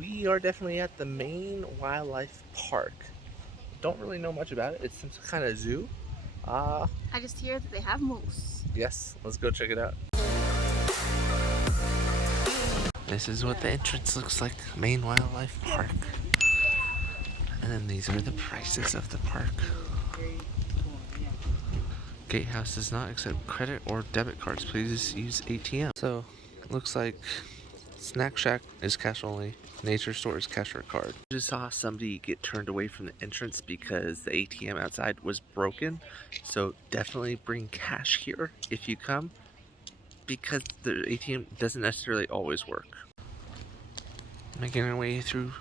We are definitely at the Maine Wildlife Park. Don't really know much about it. It's some kind of zoo. I just hear that they have moose. Yes, let's go check it out. This is what the entrance looks like, Maine Wildlife Park. And then these are the prices of the park. Gatehouse does not accept credit or debit cards. Please use ATM. So, looks like Snack Shack is cash only. Nature Store is cash or card. Just saw somebody get turned away from the entrance because the ATM outside was broken. So definitely bring cash here if you come, because the ATM doesn't necessarily always work. Making our way through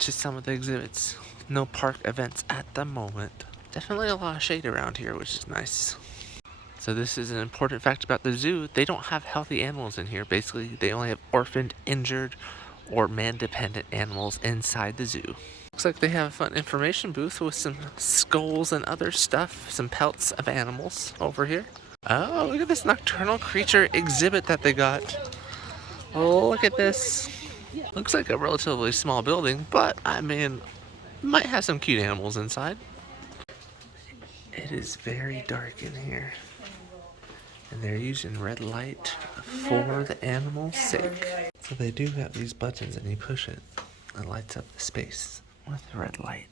to some of the exhibits. No park events at the moment. Definitely a lot of shade around here, which is nice. So this is an important fact about the zoo. They don't have healthy animals in here. Basically, they only have orphaned, injured, or man-dependent animals inside the zoo. Looks like they have a fun information booth with some skulls and other stuff, some pelts of animals over here. Oh, look at this nocturnal creature exhibit that they got. Oh, look at this. Looks like a relatively small building, but I mean, might have some cute animals inside. It is very dark in here, and they're using red light for the animal's sake. So they do have these buttons, and you push it, it lights up the space with red light.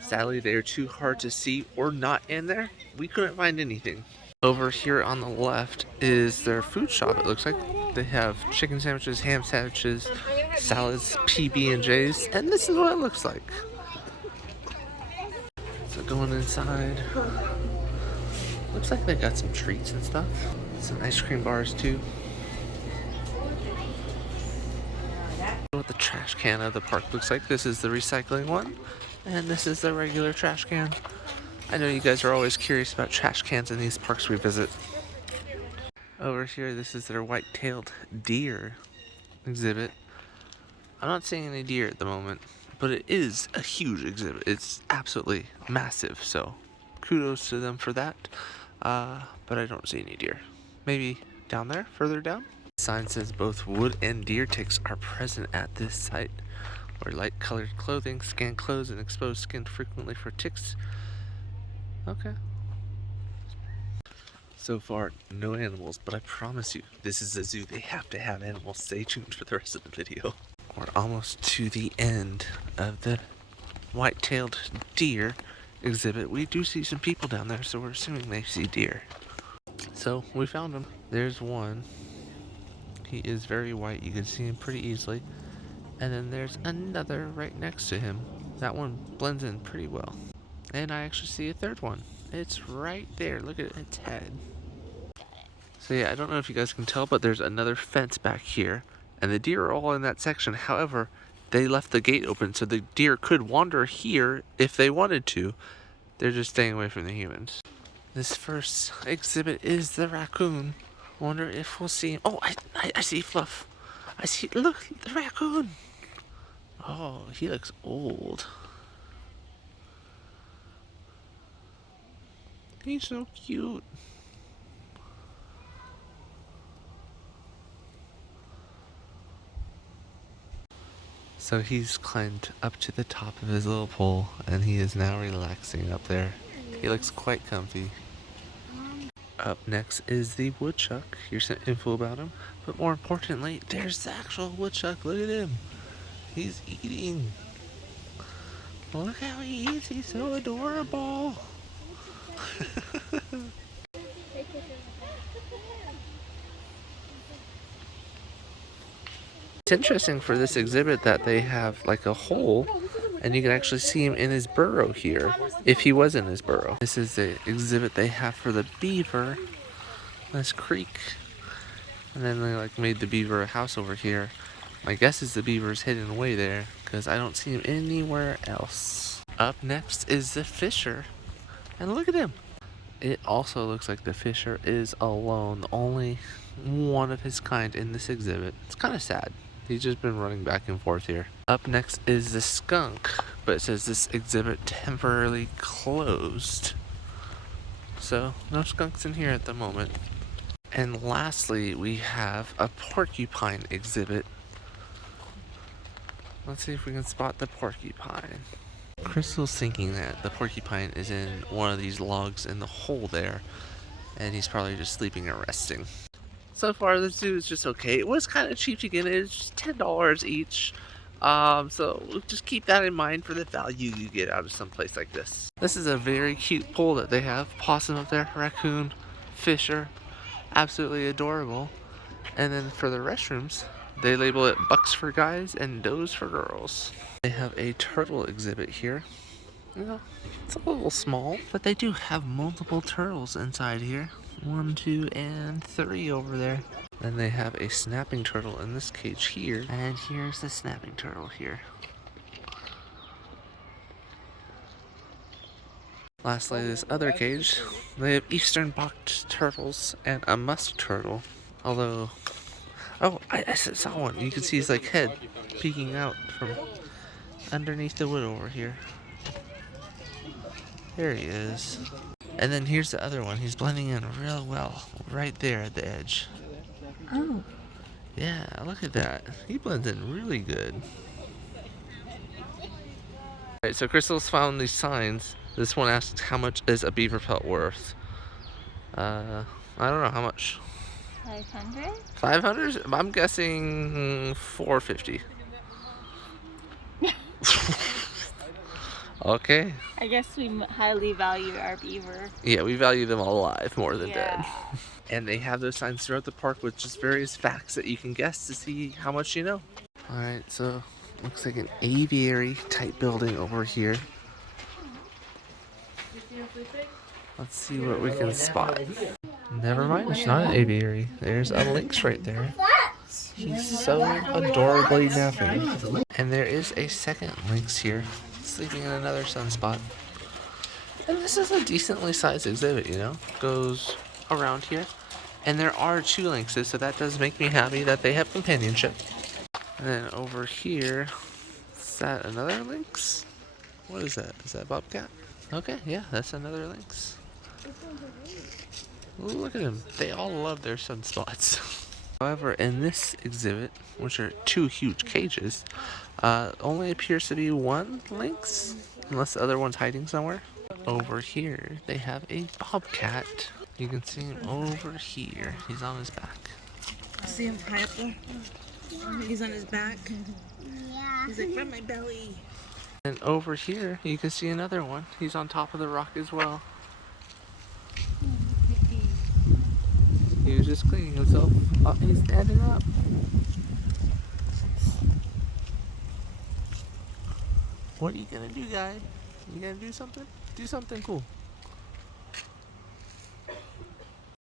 Sadly, they're too hard to see or not in there. We couldn't find anything. Over here on the left is their food shop. It looks like they have chicken sandwiches, ham sandwiches, salads, PB&Js, and this is what it looks like. So going inside, looks like they got some treats and stuff. Some ice cream bars too. What the trash can of the park looks like. This is the recycling one, and this is the regular trash can. I know you guys are always curious about trash cans in these parks we visit. Over here, this is their white-tailed deer exhibit. I'm not seeing any deer at the moment, but it is a huge exhibit. It's absolutely massive, so kudos to them for that. But I don't see any deer. Maybe down there, further down? The sign says both wood and deer ticks are present at this site. Wear light-colored clothing, scan clothes, and expose skin frequently for ticks. Okay. So far, no animals, but I promise you, this is a zoo. They have to have animals. Stay tuned for the rest of the video. We're almost to the end of the white-tailed deer exhibit. We do see some people down there, so we're assuming they see deer. So, we found him. There's one. He is very white. You can see him pretty easily. And then there's another right next to him. That one blends in pretty well. And I actually see a third one. It's right there. Look at its head. So yeah, I don't know if you guys can tell, but there's another fence back here. And the deer are all in that section. However, they left the gate open, so the deer could wander here if they wanted to. They're just staying away from the humans. This first exhibit is the raccoon. Wonder if we'll see him. Oh, I see Fluff. I see, look, the raccoon. Oh, he looks old. He's so cute. So he's climbed up to the top of his little pole, and he is now relaxing up there. He looks quite comfy. Up next is the woodchuck. Here's some info about him. But more importantly, there's the actual woodchuck. Look at him. He's eating. Look how he eats. He's so adorable. It's interesting for this exhibit that they have like a hole, and you can actually see him in his burrow here, if he was in his burrow. This is the exhibit they have for the beaver. This creek. And then they like made the beaver a house over here. My guess is the beaver's hidden away there, because I don't see him anywhere else. Up next is the fisher. And look at him. It also looks like the fisher is alone, the only one of his kind in this exhibit. It's kind of sad. He's just been running back and forth here. Up next is the skunk, but it says this exhibit temporarily closed. So, no skunks in here at the moment. And lastly, we have a porcupine exhibit. Let's see if we can spot the porcupine. Crystal's thinking that the porcupine is in one of these logs in the hole there, and he's probably just sleeping or resting. So far, the zoo is just okay. It was kind of cheap to get in. It's just $10 each. So just keep that in mind for the value you get out of some place like this. This is a very cute pool that they have. Possum up there, raccoon, fisher, absolutely adorable. And then for the restrooms, they label it bucks for guys and does for girls. They have a turtle exhibit here. You know, it's a little small, but they do have multiple turtles inside here. 1, 2, and 3 over there. Then they have a snapping turtle in this cage here. And here's the snapping turtle here. Lastly, this other cage, they have eastern box turtles and a musk turtle. Although, oh, I saw one. You can see his like head peeking out from underneath the wood over here. There he is. And then here's the other one. He's blending in real well right there at the edge. Oh. Yeah, look at that. He blends in really good. Alright, so Crystal's found these signs. This one asks, how much is a beaver pelt worth? I don't know, how much? 500? 500? I'm guessing $450. Okay. I guess we highly value our beaver. Yeah, we value them alive more than Yeah. dead. And they have those signs throughout the park with just various facts that you can guess to see how much you know. Alright, so looks like an aviary type building over here. Let's see what we can spot. Never mind, it's not an aviary. There's a lynx right there. He's so adorably napping. And there is a second lynx here, sleeping in another sunspot. And this is a decently sized exhibit, you know? Goes around here. And there are 2 lynxes, so that does make me happy that they have companionship. And then over here, is that another lynx? What is that? Is that bobcat? Okay, yeah, that's another lynx. Ooh, look at them. They all love their sunspots. However, in this exhibit, which are 2 huge cages, only appears to be 1 lynx, unless the other one's hiding somewhere. Over here, they have a bobcat. You can see him over here. He's on his back. See him high up there? He's on his back. Yeah. He's like, rub my belly. And over here, you can see another one. He's on top of the rock as well. He was just cleaning himself. Oh, he's standing up. What are you gonna do, guy? You gonna do something? Do something cool.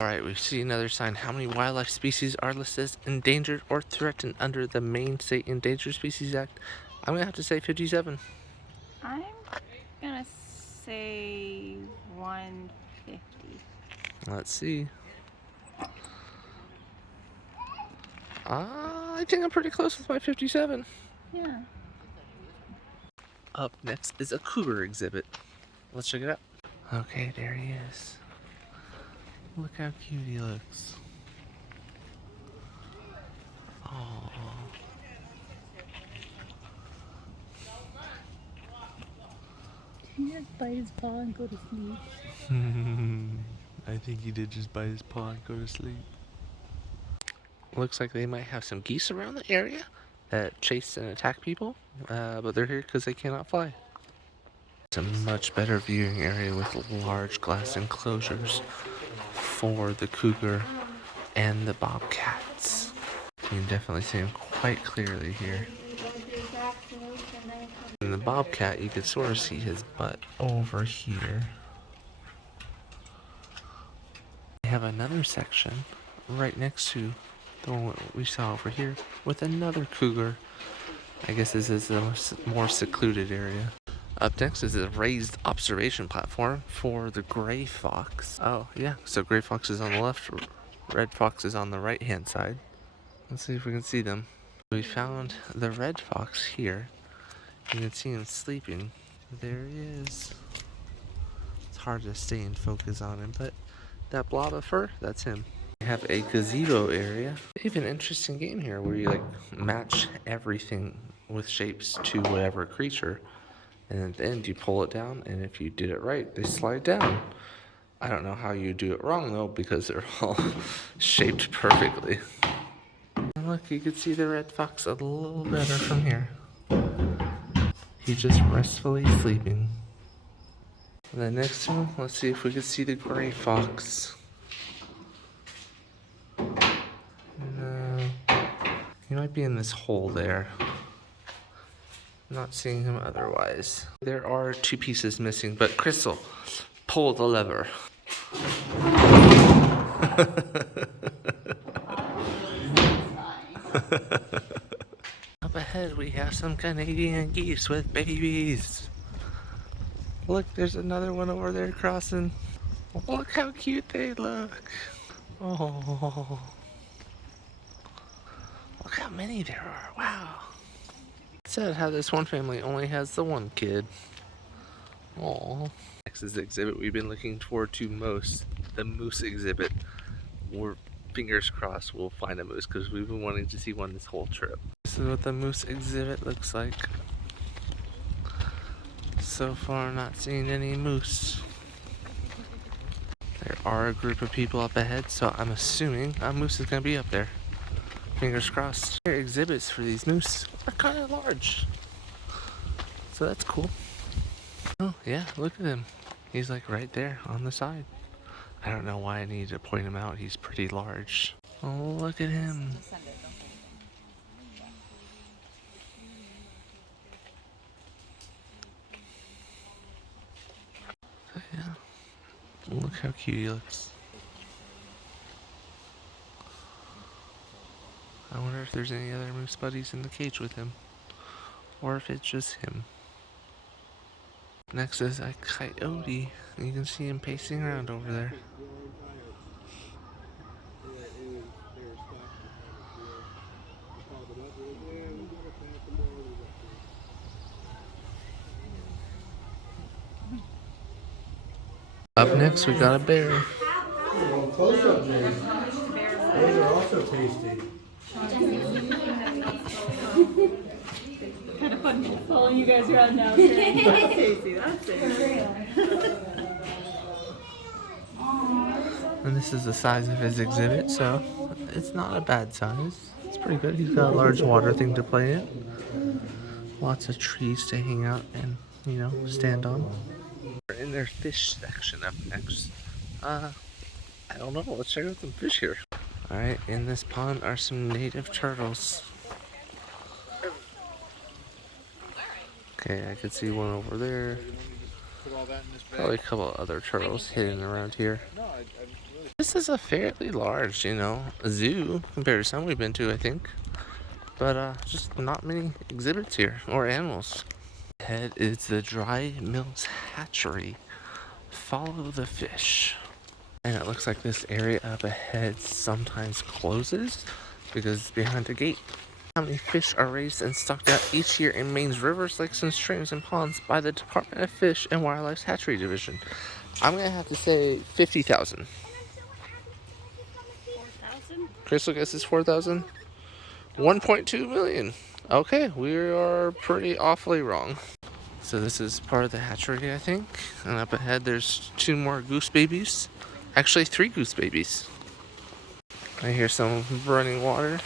Alright, we see another sign. How many wildlife species are listed as endangered or threatened under the Maine State Endangered Species Act? I'm gonna have to say 57. I'm gonna say 150. Let's see. I think I'm pretty close with my 57. Yeah. Up next is a cougar exhibit. Let's check it out. Okay, there he is. Look how cute he looks. Oh. Did he just bite his paw and go to sleep? I think he did just bite his paw and go to sleep. Looks like they might have some geese around the area that chase and attack people, but they're here because they cannot fly. It's a much better viewing area with large glass enclosures for the cougar and the bobcats. You can definitely see them quite clearly here. In the bobcat, you can sort of see his butt over here. They have another section right next to the one we saw over here with another cougar. I guess this is a more secluded area. Up next is a raised observation platform for the gray fox. Oh yeah, so gray fox is on the left, red fox is on the right hand side. Let's see if we can see them. We found the red fox here. You can see him sleeping. There he is. It's hard to stay in focus on him, but that blob of fur, that's him. We have a gazebo area. They have an interesting game here where you like match everything with shapes to whatever creature. And at the end, you pull it down, and if you did it right, they slide down. I don't know how you do it wrong, though, because they're all shaped perfectly. And look, you can see the red fox a little better from here. He's just restfully sleeping. And then next to him, let's see if we can see the gray fox. No. He might be in this hole there. Not seeing him otherwise. There are 2 pieces missing, but Crystal, pull the lever. Up ahead, we have some Canadian geese with babies. Look, there's another one over there crossing. Look how cute they look. Oh, look how many there are. Wow. It's sad how this one family only has the one kid. Oh. Next is the exhibit we've been looking forward to most, the moose exhibit. We're fingers crossed we'll find a moose because we've been wanting to see one this whole trip. This is what the moose exhibit looks like. So far, not seeing any moose. There are a group of people up ahead, so I'm assuming a moose is going to be up there. Fingers crossed. Their exhibits for these moose are kind of large, so that's cool. Oh yeah, look at him. He's like right there on the side. I don't know why I need to point him out. He's pretty large. Oh, look at him. So, yeah, look how cute he looks. I wonder if there's any other moose buddies in the cage with him, or if it's just him. Next is a coyote. You can see him pacing around over there. Up next, we got a bear. Close-up days. Those are also tasty. Kind of fun following you guys around now. Saying, that's tasty, that's tasty. And this is the size of his exhibit, so it's not a bad size. It's pretty good. He's got a large water thing to play in. Lots of trees to hang out and, you know, stand on. We're in their fish section up next. I don't know. Let's check out some fish here. Alright, in this pond are some native turtles. Okay, I can see one over there. Probably a couple of other turtles hidden around here. This is a fairly large, you know, zoo compared to some we've been to, I think. But just not many exhibits here, or animals. Ahead is the Dry Mills Hatchery. Follow the fish. And it looks like this area up ahead sometimes closes because it's behind a gate. How many fish are raised and stocked out each year in Maine's rivers, lakes, and streams and ponds by the Department of Fish and Wildlife's Hatchery Division? I'm going to have to say 50,000. 4,000? Crystal guesses 4,000? 1.2 million. Okay, we are pretty awfully wrong. So this is part of the hatchery, I think. And up ahead there's 2 more goose babies. Actually 3 goose babies. I hear some running water.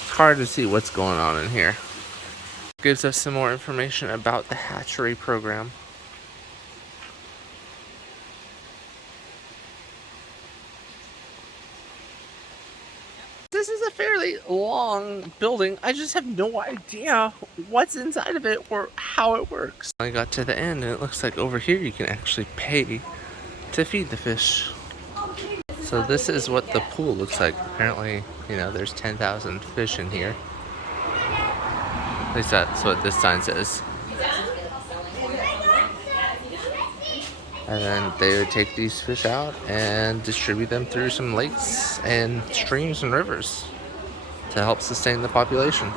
It's hard to see what's going on in here. Gives us some more information about the hatchery program. This is a fairly long building. I just have no idea what's inside of it or how it works. I got to the end and it looks like over here you can actually pay to feed the fish. So this is what the pool looks like. Apparently, you know, there's 10,000 fish in here. At least that's what this sign says. And then they would take these fish out and distribute them through some lakes and streams and rivers to help sustain the population.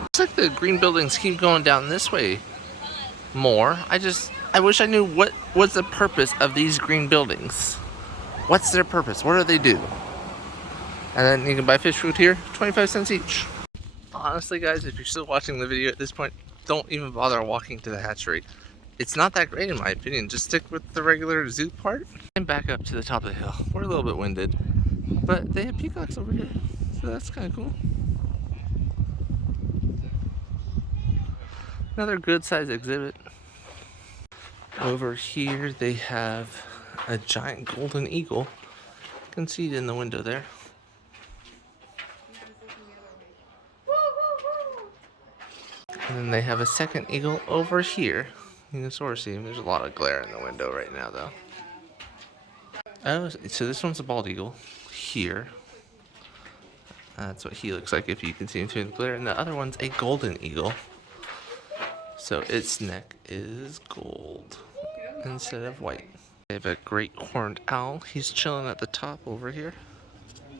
Looks like the green buildings keep going down this way more. I wish I knew what was the purpose of these green buildings. What's their purpose? What do they do? And then you can buy fish food here, 25 cents each. Honestly, guys, if you're still watching the video at this point, don't even bother walking to the hatchery. It's not that great in my opinion. Just stick with the regular zoo part. And back up to the top of the hill. We're a little bit winded, but they have peacocks over here, so that's kind of cool. Another good size exhibit. Over here they have a giant golden eagle. You can see it in the window there. And then they have a second eagle over here. You can sort of see him. There's a lot of glare in the window right now though. Oh, so this one's a bald eagle here. That's what he looks like if you can see him through the glare. And the other one's a golden eagle. So its neck is gold instead of white. They have a great horned owl. He's chilling at the top over here. You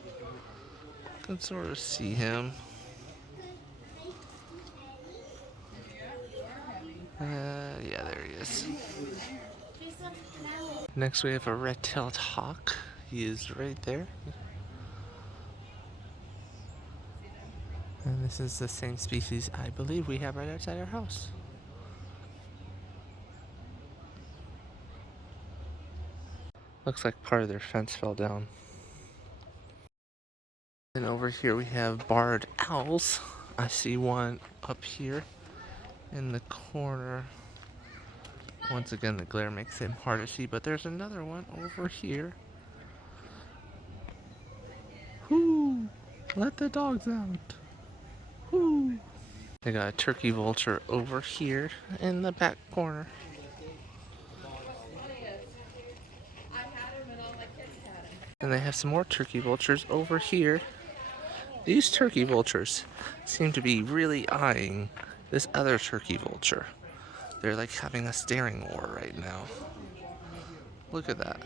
can sort of see him. Yeah, there he is. Next we have a red-tailed hawk. He is right there. And this is the same species I believe we have right outside our house. Looks like part of their fence fell down. And over here we have barred owls. I see one up here in the corner. Once again, the glare makes him hard to see, but there's another one over here. Whoo! Let the dogs out. Whoo! They got a turkey vulture over here in the back corner. And they have some more turkey vultures over here. These turkey vultures seem to be really eyeing this other turkey vulture. They're like having a staring war right now. Look at that.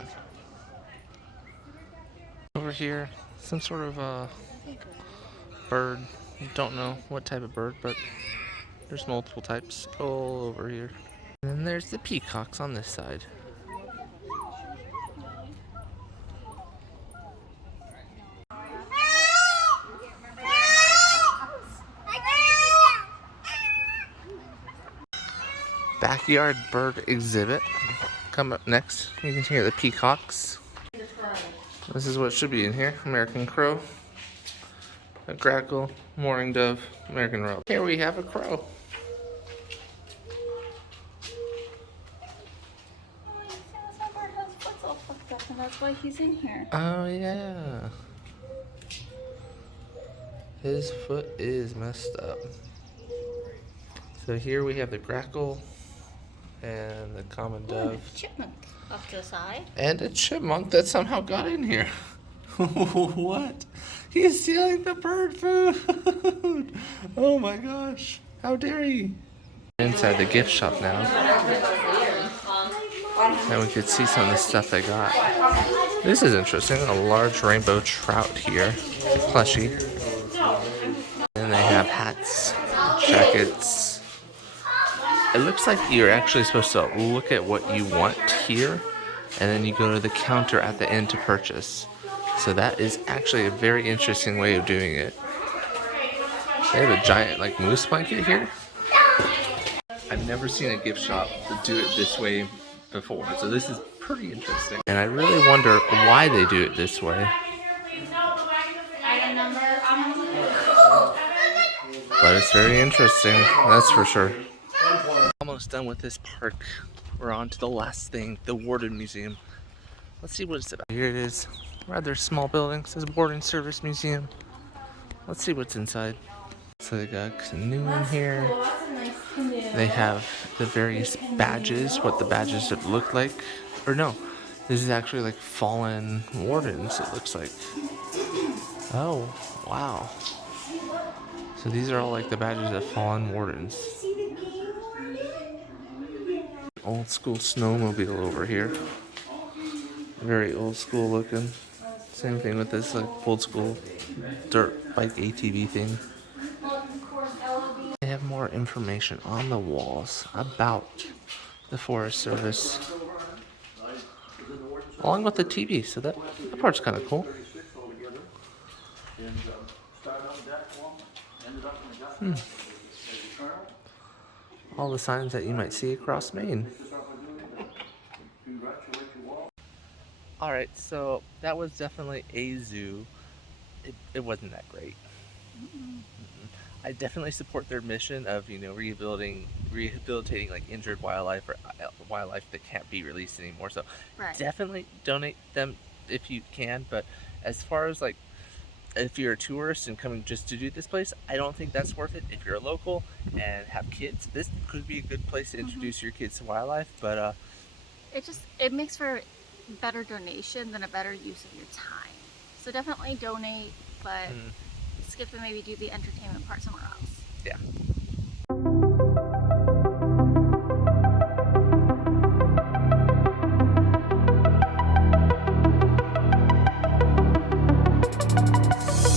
Over here, some sort of bird. Don't know what type of bird, but there's multiple types all over here. And then there's the peacocks on this side. Backyard bird exhibit. Come up next. You can hear the peacocks. This is what should be in here. American crow, a grackle, mourning dove, American robe. Here we have a crow. That's why he's in here. Oh yeah. His foot is messed up. So here we have the grackle and the common dove. Chipmunk off to the side. And a chipmunk that somehow got in here. What? He's stealing the bird food. Oh my gosh. How dare he? Inside the gift shop now. And we could see some of the stuff they got. This is interesting. A large rainbow trout here. Plushie. And they have hats, jackets. It looks like you're actually supposed to look at what you want here, and then you go to the counter at the end to purchase. So that is actually a very interesting way of doing it. They have a giant like moose blanket here. I've never seen a gift shop do it this way before, so this is pretty interesting. And I really wonder why they do it this way. But it's very interesting, that's for sure. Almost done with this park. We're on to the last thing, the Warden Museum. Let's see what it's about. Here it is. Rather small building. It says Warden Service Museum. Let's see what's inside. So they got a canoe in here. They have the various badges, what the badges have looked like. Or no, this is actually like fallen wardens, it looks like. Oh, wow. So these are all like the badges of fallen wardens. Old school snowmobile over here. Very old school looking. Same thing with this like old school dirt bike ATV thing. They have more information on the walls about the Forest Service. along with the TV. So that part's kind of cool. All the signs that you might see across Maine. Alright, so that was definitely a zoo. It wasn't that great. I definitely support their mission of, you know, rehabilitating like injured wildlife or wildlife that can't be released anymore. So definitely donate them if you can. But as far as like, if you're a tourist and coming just to do this place, I don't think that's worth it. If you're a local and have kids, this could be a good place to introduce your kids to wildlife. But it makes for better donation than a better use of your time. So definitely donate, but skip and maybe do the entertainment part somewhere else. yeah.